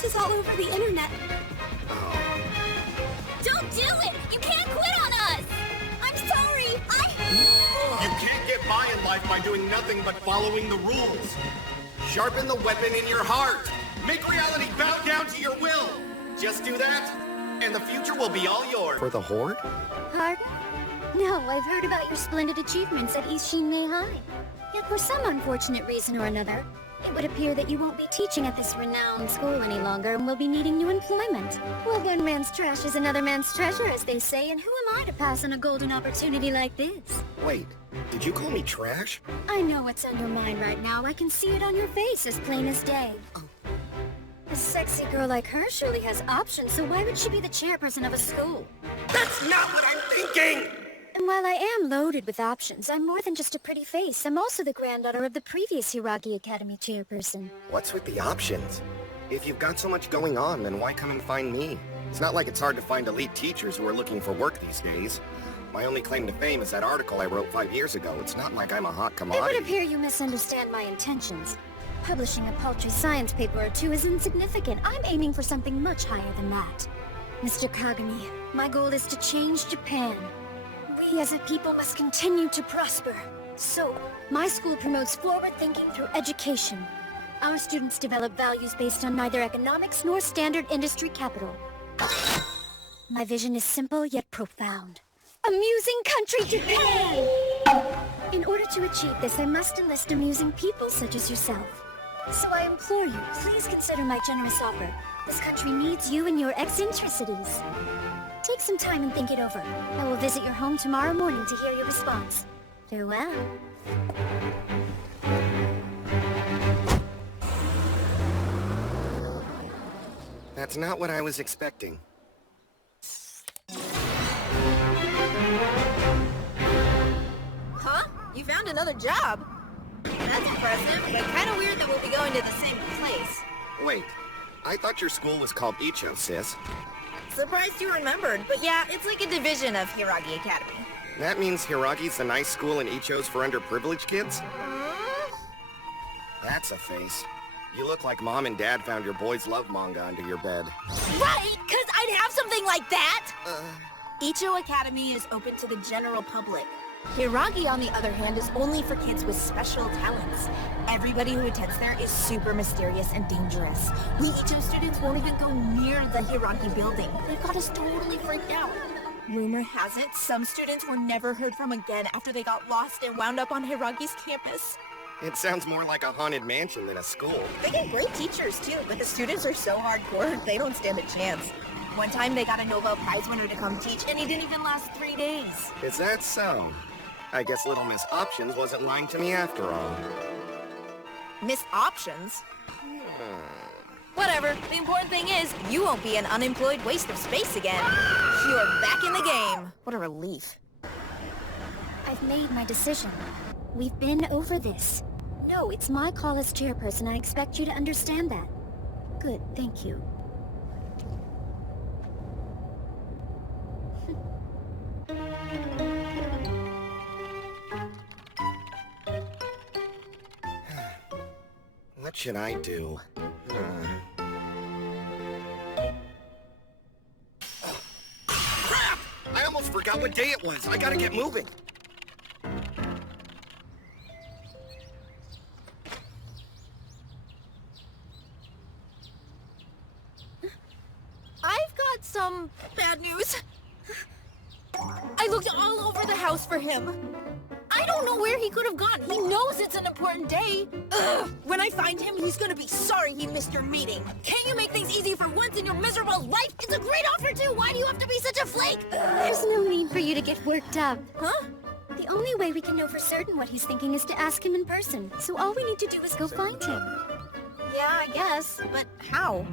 This is all over the internet. Don't do it! You can't quit on us! I'm sorry, You can't get by in life by doing nothing but following the rules. Sharpen the weapon in your heart. Make reality bow down to your will. Just do that, and the future will be all yours. For the Horde? Pardon? No, I've heard about your splendid achievements at East Shinmei High. Yet for some unfortunate reason or another, it would appear that you won't be teaching at this renowned school any longer and will be needing new employment. Well, one man's trash is another man's treasure, as they say, and who am I to pass on a golden opportunity like this? Wait, did you call me trash? I know what's on your mind right now. I can see it on your face as plain as day. A sexy girl like her surely has options, so why would she be the chairperson of a school? That's not what I'm thinking! And while I am loaded with options, I'm more than just a pretty face. I'm also the granddaughter of the previous Hiragi Academy chairperson. What's with the options? If you've got so much going on, then why come and find me? It's not like it's hard to find elite teachers who are looking for work these days. My only claim to fame is that article I wrote 5 years ago. It's not like I'm a hot commodity. It would appear you misunderstand my intentions. Publishing a paltry science paper or two is insignificant. I'm aiming for something much higher than that. Mr. Kagami, my goal is to change Japan. We as a people must continue to prosper. So, my school promotes forward thinking through education. Our students develop values based on neither economics nor standard industry capital. My vision is simple yet profound. Amusing country Japan! In order to achieve this, I must enlist amusing people such as yourself. So I implore you, please consider my generous offer. This country needs you and your eccentricities. Take some time and think it over. I will visit your home tomorrow morning to hear your response. Farewell. That's not what I was expecting. Huh? You found another job? That's impressive, but kind of weird that we'll be going to the same place. Wait, I thought your school was called Icho, sis. Surprised you remembered, but yeah, it's like a division of Hiragi Academy. That means Hiragi's the nice school and Icho's for underprivileged kids? That's a face. You look like Mom and Dad found your boys' love manga under your bed. Right, because I'd have something like that! Icho Academy is open to the general public. Hiragi, on the other hand, is only for kids with special talents. Everybody who attends there is super mysterious and dangerous. We Icho students won't even go near the Hiragi building. They've got us totally freaked out. Rumor has it, some students were never heard from again after they got lost and wound up on Hiragi's campus. It sounds more like a haunted mansion than a school. They get great teachers too, but the students are so hardcore, they don't stand a chance. One time they got a Nobel Prize winner to come teach, and he didn't even last 3 days. Is that so? I guess Little Miss Options wasn't lying to me after all. Miss Options? Whatever, the important thing is, you won't be an unemployed waste of space again. You're back in the game. What a relief. I've made my decision. We've been over this. No, it's my call as chairperson. I expect you to understand that. Good, thank you. What should I do? Crap! I almost forgot what day it was. I gotta get moving. I've got some bad news. I looked all over the house for him. I don't know where he could have gone. He knows it's an important day. Ugh. When I find him, he's gonna be sorry he missed your meeting. Can't you make things easy for once in your miserable life? It's a great offer too. Why do you have to be such a flake? There's no need for you to get worked up. Huh? The only way we can know for certain what he's thinking is to ask him in person. So all we need to do is go find him. Yeah, I guess. But how?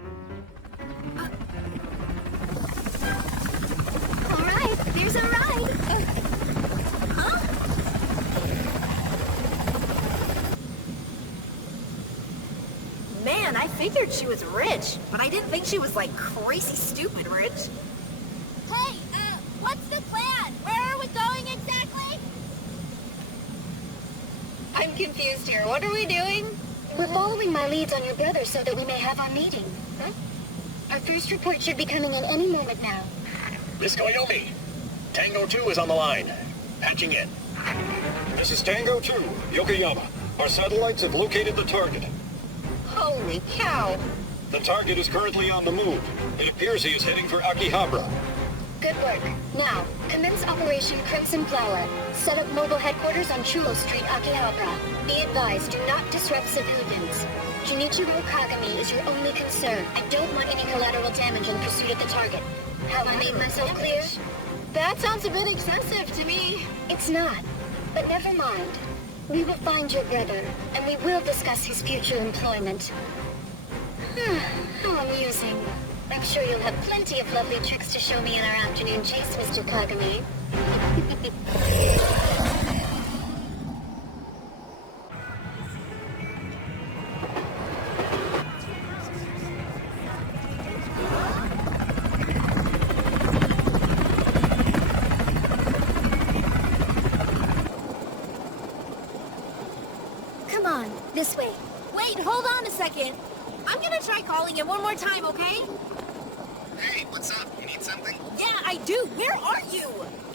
All right, there's a ride. Huh? Man, I figured she was rich, but I didn't think she was like crazy stupid rich. Hey, what's the plan? Where are we going exactly? I'm confused here. What are we doing? We're following my leads on your brother so that we may have our meeting. Huh? Our first report should be coming in any moment now. Miss Koyomi, Tango 2 is on the line. Patching in. This is Tango 2, Yokoyama. Our satellites have located the target. Holy cow! The target is currently on the move. It appears he is heading for Akihabara. Good work. Now, commence Operation Crimson Flower. Set up mobile headquarters on Chuo Street, Akihabara. Be advised, do not disrupt civilians. Junichiro Kagami is your only concern. I don't want any collateral damage in pursuit of the target. Have I made myself clear? That sounds a bit excessive to me. It's not. But never mind. We will find your brother, and we will discuss his future employment. How amusing. I'm sure you'll have plenty of lovely tricks to show me in our afternoon chase, Mr. Kagami. Come on, this way. Wait, hold on a second. I'm gonna try calling him one more time, okay? Hey, what's up? You need something? Yeah, I do. Where are you?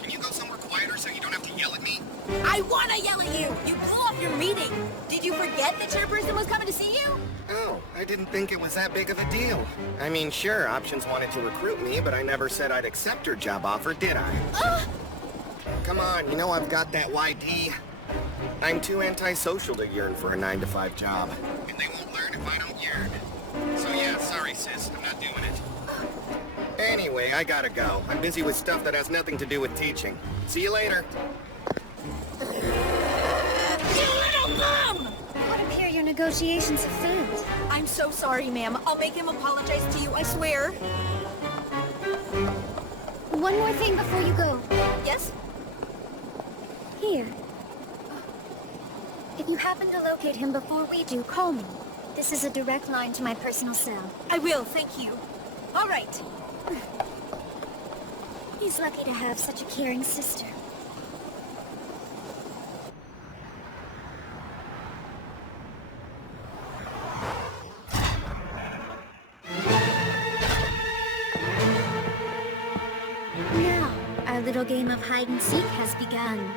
Can you go somewhere quieter so you don't have to yell at me? I wanna yell at you. You blew off your meeting. Did you forget the chairperson was coming to see you? Oh, I didn't think it was that big of a deal. I mean, sure, Options wanted to recruit me, but I never said I'd accept her job offer, did I? Come on, you know I've got that YD. I'm too antisocial to yearn for a 9-to-5 job. And they won't learn if I don't yearn. So yeah, sorry sis, I'm not doing it. Anyway, I gotta go. I'm busy with stuff that has nothing to do with teaching. See you later. You little bum! What appear your negotiations have failed? I'm so sorry, ma'am. I'll make him apologize to you, I swear. One more thing before you go. Yes? Here. If you happen to locate him before we do, call me. This is a direct line to my personal cell. I will, thank you. All right. He's lucky to have such a caring sister. Now, our little game of hide-and-seek has begun.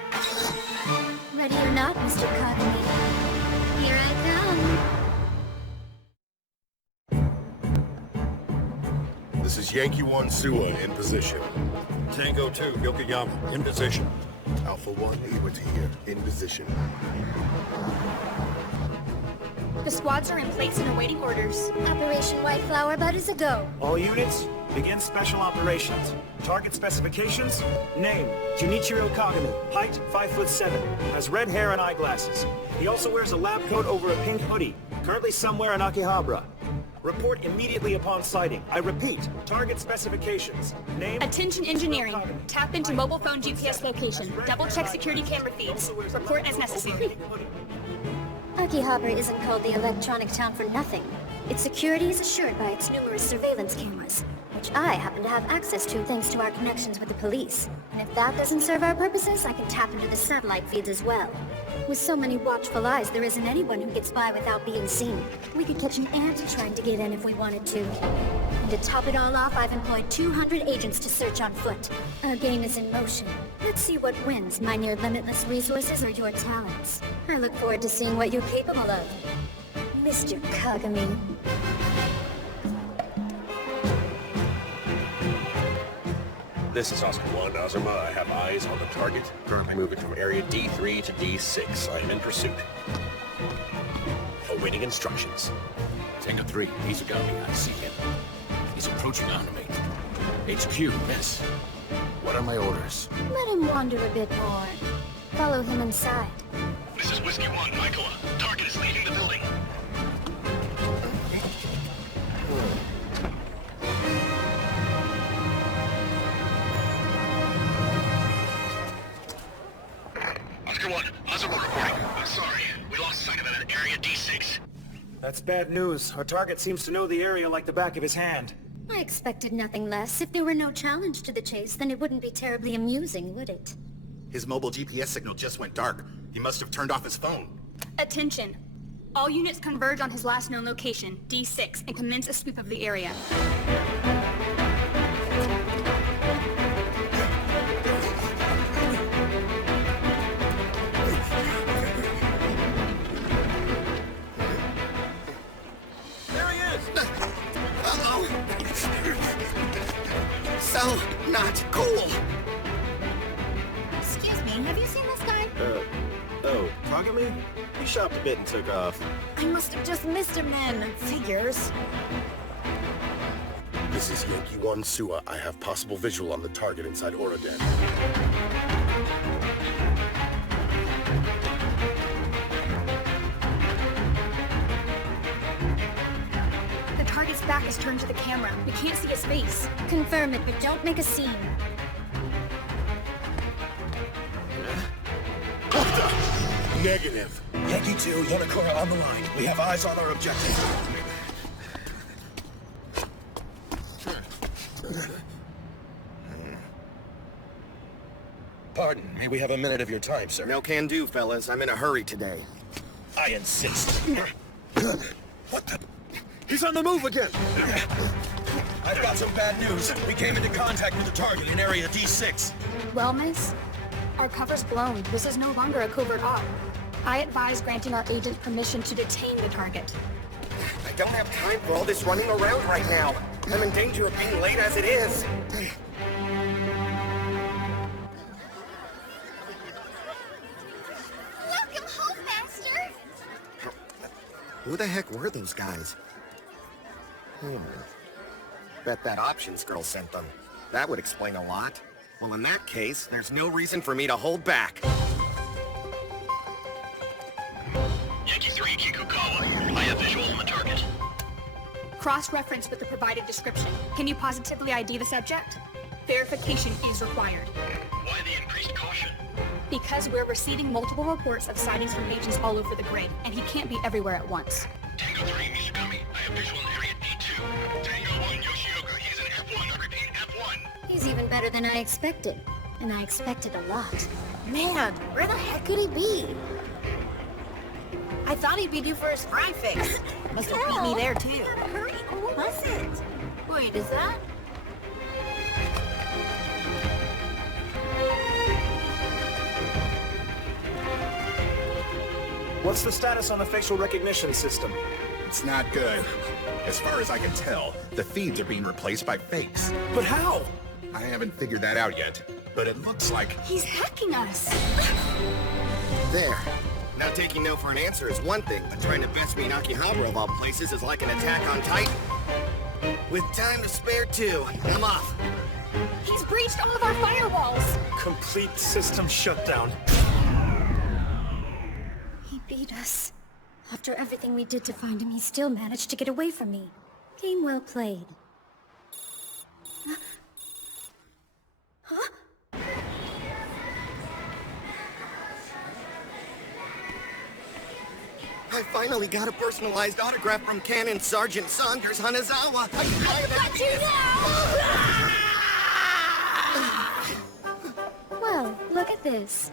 Ready or not, Mr. Kagami, here I come. This is Yankee 1 Suwa in position. Tango 2, Yokoyama, in position. Alpha 1, Iwata here, in position. The squads are in place and awaiting orders. Operation White Flower Bud is a go. All units, begin special operations. Target specifications: name, Junichiro Kagami, height 5'7", has red hair and eyeglasses. He also wears a lab coat over a pink hoodie, currently somewhere in Akihabara. Report immediately upon sighting. I repeat, target specifications. Name... Attention engineering. Tap into mobile phone GPS location. Double check security camera feeds. Report as necessary. Akihabara isn't called the electronic town for nothing. Its security is assured by its numerous surveillance cameras, which I happen to have access to thanks to our connections with the police. And if that doesn't serve our purposes, I can tap into the satellite feeds as well. With so many watchful eyes, there isn't anyone who gets by without being seen. We could catch an ant trying to get in if we wanted to. And to top it all off, I've employed 200 agents to search on foot. Our game is in motion. Let's see what wins, my near limitless resources or your talents. I look forward to seeing what you're capable of, Mr. Kagami. This is Oscar 1, Azuma. I have eyes on the target. Currently moving from area D3 to D6. I am in pursuit. Awaiting instructions. Tango 3, Izugami, I see him. He's approaching on me. HQ, miss. What are my orders? Let him wander a bit more. Follow him inside. This is Whiskey 1, Michaela. Target is leaving the building. Oscar 1, Azuma reporting. I'm sorry. We lost sight of him at area D6. That's bad news. Our target seems to know the area like the back of his hand. I expected nothing less. If there were no challenge to the chase, then it wouldn't be terribly amusing, would it? His mobile GPS signal just went dark. He must have turned off his phone. Attention. All units converge on his last known location, D6, and commence a sweep of the area. There he is! Uh-oh. So, not cool. Excuse me, have you seen this guy? Oh, Kagami? He shopped a bit and took off. I must have just missed him then. Figures. This is Yankee 1 Sua. I have possible visual on the target inside Oroden. The target's back is turned to the camera. We can't see his face. Confirm it, but don't make a scene. Negative. Yankee 2, Yonakura on the line. We have eyes on our objective. Pardon, may we have a minute of your time, sir? No can do, fellas. I'm in a hurry today. I insist. What the? He's on the move again! I've got some bad news. We came into contact with the target in area D6. Well, miss, our cover's blown. This is no longer a covert op. I advise granting our agent permission to detain the target. I don't have time for all this running around right now. I'm in danger of being late as it is. Welcome home, Master! Who the heck were those guys? Bet that options girl sent them. That would explain a lot. Well, in that case, there's no reason for me to hold back. Yankee 3, Kikukawa. I have visual on the target. Cross-reference with the provided description. Can you positively ID the subject? Verification is required. Why the increased caution? Because we're receiving multiple reports of sightings from agents all over the grid, and he can't be everywhere at once. Tango 3, Mizukami. I have visual in area D2. Tango 1, Yoshioka. He's in F1. I repeat, F1. He's even better than I expected. And I expected a lot. Man, where the heck could he be? I thought he'd be due for his fry fix. Must have beat me there, too. Hurry, who was it? Wait, is that? What's the status on the facial recognition system? It's not good. As far as I can tell, the feeds are being replaced by fakes. But how? I haven't figured that out yet, but it looks like... He's hacking us! There. Now taking no for an answer is one thing, but trying to best me in Akihabara of all places is like an attack on Titan. With time to spare too, I'm off. He's breached all of our firewalls! Complete system shutdown. He beat us. After everything we did to find him, he still managed to get away from me. Game well played. Huh? I finally got a personalized autograph from Canon Sergeant Saunders Hanazawa. I've got you now! Well, look at this.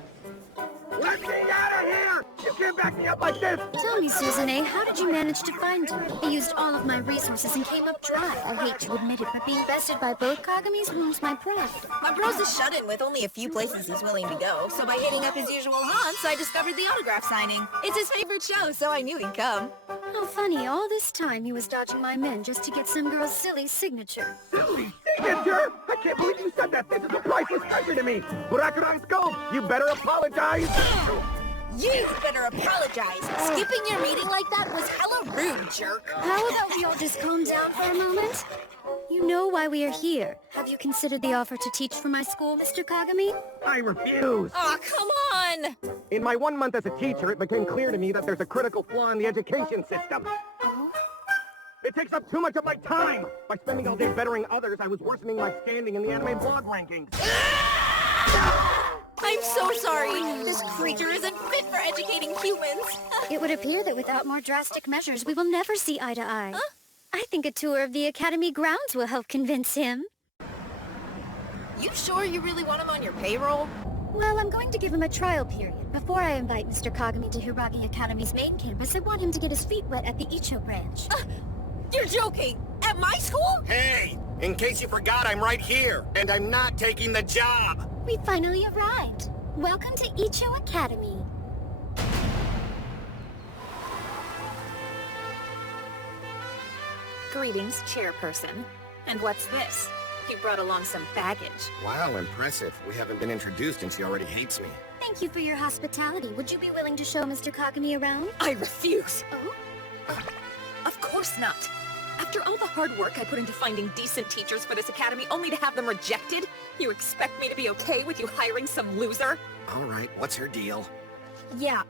Let me out of here! You can't back me up like this! Tell me, Suzune, how did you manage to find him? I used all of my resources and came up dry. I hate to admit it, but being bested by both Kagamis wounds my pride. My bro's a shut-in with only a few places he's willing to go, so by hitting up his usual haunts, I discovered the autograph signing. It's his favorite show, so I knew he'd come. How funny, all this time he was dodging my men just to get some girl's silly signature. Silly signature! I can't believe you said that! This is a priceless treasure to me! Burakudai's gold! You better apologize! You better apologize! Skipping your meeting like that was hella rude, jerk! How about we all just calm down for a moment? You know why we are here. Have you considered the offer to teach for my school, Mr. Kagami? I refuse! Aw, come on! In my 1 month as a teacher, it became clear to me that there's a critical flaw in the education system. It takes up too much of my time! By spending all day bettering others, I was worsening my standing in the anime blog rankings. I'm so sorry. This creature isn't fit for educating humans. It would appear that without more drastic measures, we will never see eye to eye. Huh? I think a tour of the Academy grounds will help convince him. You sure you really want him on your payroll? Well, I'm going to give him a trial period. Before I invite Mr. Kagami to Hiragi Academy's main campus, I want him to get his feet wet at the Icho branch. You're joking! At my school? Hey! In case you forgot, I'm right here, and I'm not taking the job! We finally arrived. Welcome to Icho Academy. Greetings, chairperson. And what's this? You brought along some baggage. Wow, impressive. We haven't been introduced and she already hates me. Thank you for your hospitality. Would you be willing to show Mr. Kagami around? I refuse! Oh? Of course not. After all the hard work I put into finding decent teachers for this academy only to have them rejected, you expect me to be okay with you hiring some loser? Alright, what's her deal? Yeah,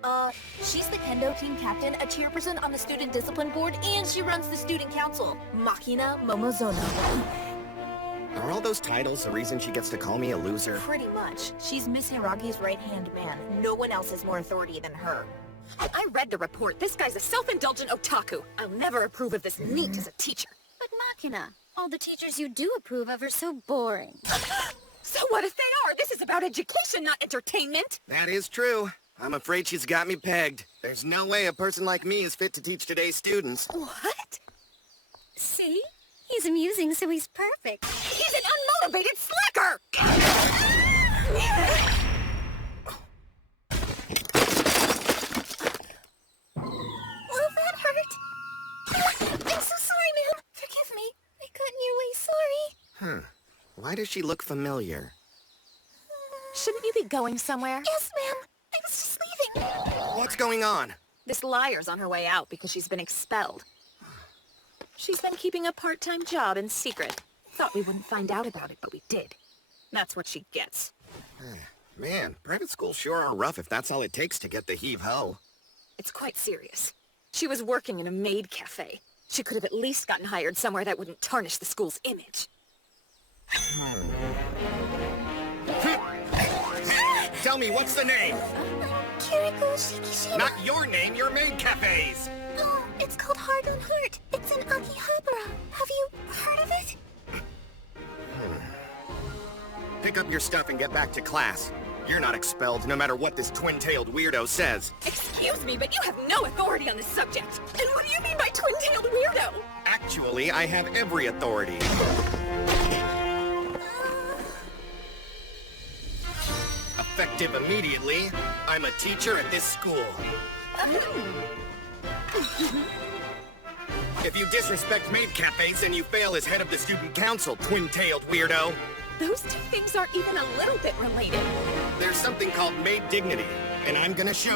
she's the kendo team captain, a chairperson on the student discipline board, and she runs the student council. Makina Momozono. Are all those titles the reason she gets to call me a loser? Pretty much. She's Miss Hiragi's right-hand man. No one else has more authority than her. I read the report. This guy's a self-indulgent otaku. I'll never approve of this NEET as a teacher. But Makina, all the teachers you do approve of are so boring. So what if they are? This is about education, not entertainment. That is true. I'm afraid she's got me pegged. There's no way a person like me is fit to teach today's students. What? See? He's amusing, so he's perfect. He's an unmotivated slacker! Well, that hurt. I'm so sorry, ma'am. Forgive me. I got in your way, sorry. Why does she look familiar? Shouldn't you be going somewhere? Yes, ma'am. I was just leaving. What's going on? This liar's on her way out because she's been expelled. She's been keeping a part-time job in secret. Thought we wouldn't find out about it, but we did. That's what she gets. Man, private schools sure are rough if that's all it takes to get the heave-ho. It's quite serious. She was working in a maid cafe. She could have at least gotten hired somewhere that wouldn't tarnish the school's image. Tell me, what's the name? Kiriko Shikishima. Not your name, your maid cafe's! Oh, it's called Heart on Heart. It's in Akihabara. Have you heard of it? Pick up your stuff and get back to class. You're not expelled, no matter what this twin-tailed weirdo says. Excuse me, but you have no authority on this subject. And what do you mean by twin-tailed weirdo? Actually, I have every authority. Effective immediately, I'm a teacher at this school. If you disrespect maid cafes, then you fail as head of the student council, twin-tailed weirdo. Those two things aren't even a little bit related. There's something called maid dignity, and I'm gonna show